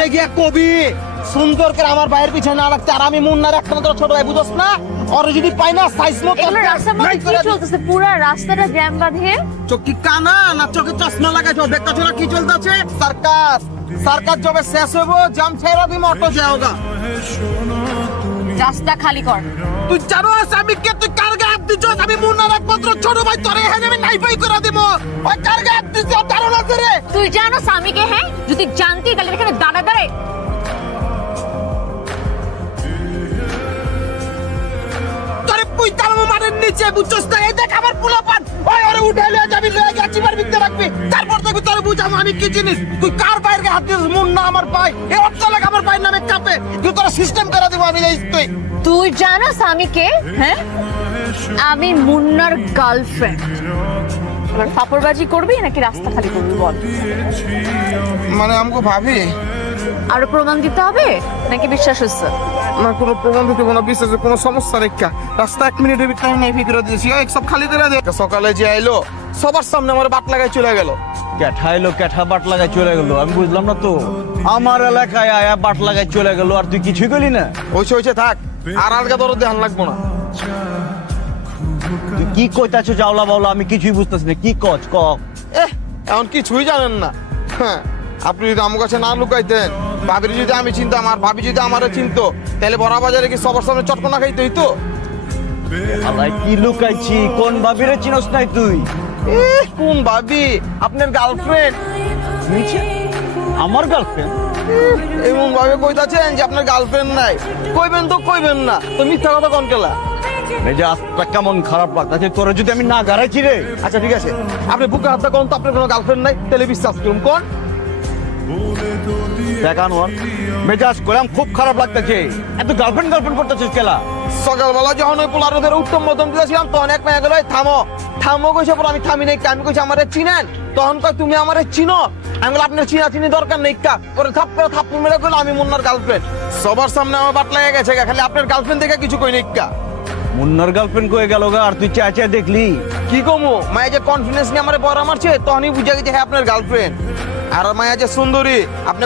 বাইরে গিয়া কবি সুন্দর করে আমার ভাইয়ের পিছনে না রাখতে, আর আমি মুন্নার একমাত্র ছোট ভাই, বুঝছ না? ওরে যদি পাই না সাইজ মতো এগুলো রাস্তার মধ্যে কি চলতেছে? পুরা রাস্তাটা জ্যাম বাঁধে। চোখ কি কানা না চোখে চশমা লাগাইছো? দেখতেছো না কি চলতেছে? সার্কাস সার্কাস যবে শেষ হইব জাম ছেড়া দিম, অটো যাওগা। রাস্তা খালি কর। তুই জানো আমি কে? তুই কার গায়ে হাত দিছস? আমি মুন্নার একমাত্র ছোট ভাই, তোরে এখানে আমি নাইফাই করে দিব। ওই কার গায়ে হাত দিছস ধারণা করে? তুই জানো স্বামীকে? হ্যাঁ, যদি জানতি তাহলে এখানে দাঁড়া দাঁড়ায় তোরে পুইতাম মারের নিচে, বুঝছস না? এই দেখ আমার পোলাপান, ওই ওরে উঠাইলে যাবি লয়ে গেছি বার ভিতরে রাখবি, তারপর দেখবি তোরে বুঝাম আমি কি জিনিস। তুই কার বাইরে হাত দিছস? মুন্না আমার ভাই, এই অর্থ লাগে আমার ভাইয়ের নামে কাপে, তুই তোরা সিস্টেম করে দিব আমি এই তুই। তুই জানো স্বামীকে? হ্যাঁ, আমি মুন্নার গার্লফ্রেন্ড। এবার ফাপড়বাজি করবি নাকি রাস্তা খালি করবি বল? মানে আমাকে ভাবি আরো প্রমাণ দিতে হবে নাকি বিশ্বাস হচ্ছে? না, কোনো প্রমাণ দিতে কোনো বিশ্বাসে কোনো সমস্যা রেখা রাস্তা 1 মিনিটের টাইম নাই ফিরে দিয়েছি, এই সব খালি করে দে। সকালে যে আইলো সবার সামনে আমার বাট লাগাই চলে গেল। ক্যাঠাইলো ক্যাঠা বাট লাগাই চলে গেল, আমি বুঝলাম না তো। আমার এলাকায় আয়া বাট লাগাই চলে গেল আর তুই কিছুই করলি না? হইছে থাক, আর আলগা দরদ ধ্যান লাগবো না। তুই কি কইতাছো জাওলা বাউলা? আমি কিছুই বুঝতেছি না, কি কচ ক। এখন কিছুই জানেন না। হ্যাঁ, আপনি যদি আমার কাছে না লুকাইতেন, ভাবির যদি আমি চিনতাম আর ভাবি যদি আমারে চিনতো, তাহলে বড় বাজারে কি সবার সামনে চটকনা খাইতে হইতো? আলাই কি লুকাইছি? কোন ভাবিরে চিনস নাই তুই? কোন ভাবি? আপনার গার্লফ্রেন্ড। আমার গার্লফ্রেন্ড? এমন ভাবে কইতাছেন যে আপনার গার্লফ্রেন্ড নাই। কইবেন তো কইবেন না, তো মিথ্যা কথা কোন কেলা? মেজাজটা কেমন খারাপ লাগতাছে তোরে যদি আমি না গাড়াইছি রে। আচ্ছা ঠিক আছে, আপনি বুকে হাতটা কোন তো আপনার কোনো গার্লফ্রেন্ড নাই, তাহলে বিশ্বাস করুন কোন। দেখান ওর মেজাজ করলাম, খুব খারাপ লাগতেছে। এত গার্লফ্রেন্ড গার্লফ্রেন্ড করতেছিস কেলা? সকালবেলা যখন ওই পোলারদের উত্তম মধ্যম দিয়েছিলাম, তখন এক মেয়ে গেল থামো থামো কইছে, পর আমি থামি নাই। আমি কইছি আমারে চিনেন? তখন কয় তুমি আমারে চিনো? আমি বললাম আপনার চিনা চিনি দরকার নেই কা। পরে থাপ করে থাপ্পড় মেরে কইলো আমি মুন্নার গার্লফ্রেন্ড। সবার সামনে আমার বাট লেগে গেছে, খালি আপনার গার্লফ্রেন্ড দেখে কিছু কই নেই কা। মুন্নার গার্লফ্রেন্ড কয়ে গেল গা, আর তুই চায় চায় দেখলি? কি কমু, মায়া যে কনফিডেন্স নিয়ে আমার বড় মারছে, তখনই বুঝে গেছে হ্যাঁ আপনার গার্লফ্রেন্ড। আর মায়া যে সুন্দরী, আপনি